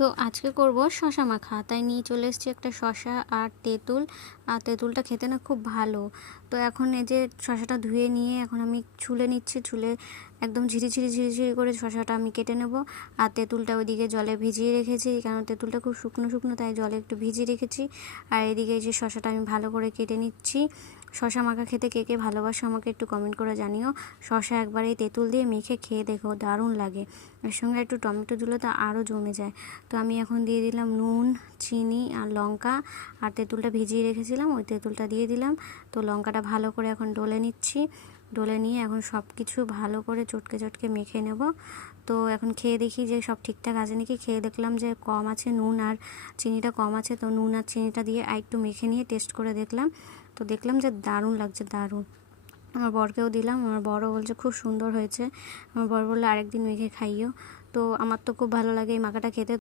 তো আজকে করব শশা মাখা, তাই নিয়ে চলে এসেছি একটা শশা আর তেঁতুল। আর তেঁতুলটা খেতে না খুব ভালো। তো এখন এই যে শশাটা ধুয়ে নিয়ে এখন আমি ছুলে নিচ্ছি, ছুলে একদম ঝিরি করে শশাটা আমি কেটে নেব। আর তেঁতুলটা ওইদিকে জলে ভিজিয়ে রেখেছি, কারণ তেঁতুলটা খুব শুকনো শুকনো, তাই জলে একটু ভিজিয়ে রেখেছি। আর এদিকে এই যে শশাটা আমি ভালো করে কেটে নিচ্ছি। শশা মাখা খেতে কে কে ভালোবাসো আমাকে একটু কমেন্ট করে জানিও। শশা একবার এই তেঁতুল দিয়ে মেখে খেয়ে দেখো, দারুণ লাগে। এর সঙ্গে একটু টমেটো দিলে তো আরও জমে যায়। তো আমি এখন দিয়ে দিলাম নুন, চিনি আর লঙ্কা, আর তেঁতুলটা ভিজিয়ে রেখেছিলাম ওই তেঁতুলটা দিয়ে দিলাম। তো লঙ্কাটা ভালো করে এখন ডলে নিচ্ছি, ডলে নিয়ে এখন সব কিছু ভালো করে চটকে চটকে মেখে নেব। তো এখন খেয়ে দেখি যে সব ঠিকঠাক আছে নাকি। খেয়ে দেখলাম যে কম আছে, নুন আর চিনিটা কম আছে। তো নুন আর চিনিটা দিয়ে একটু মেখে নিয়ে টেস্ট করে দেখলাম। তো দেখলাম যে দারুণ লাগছে, দারুণ। আমার বরকেও দিলাম, আমার বরও বলছে খুব সুন্দর হয়েছে। আমার বর বললো আরেকদিন মেখে খাইও। তো আমার তো খুব ভালো লাগে এই মাখাটা খেতে।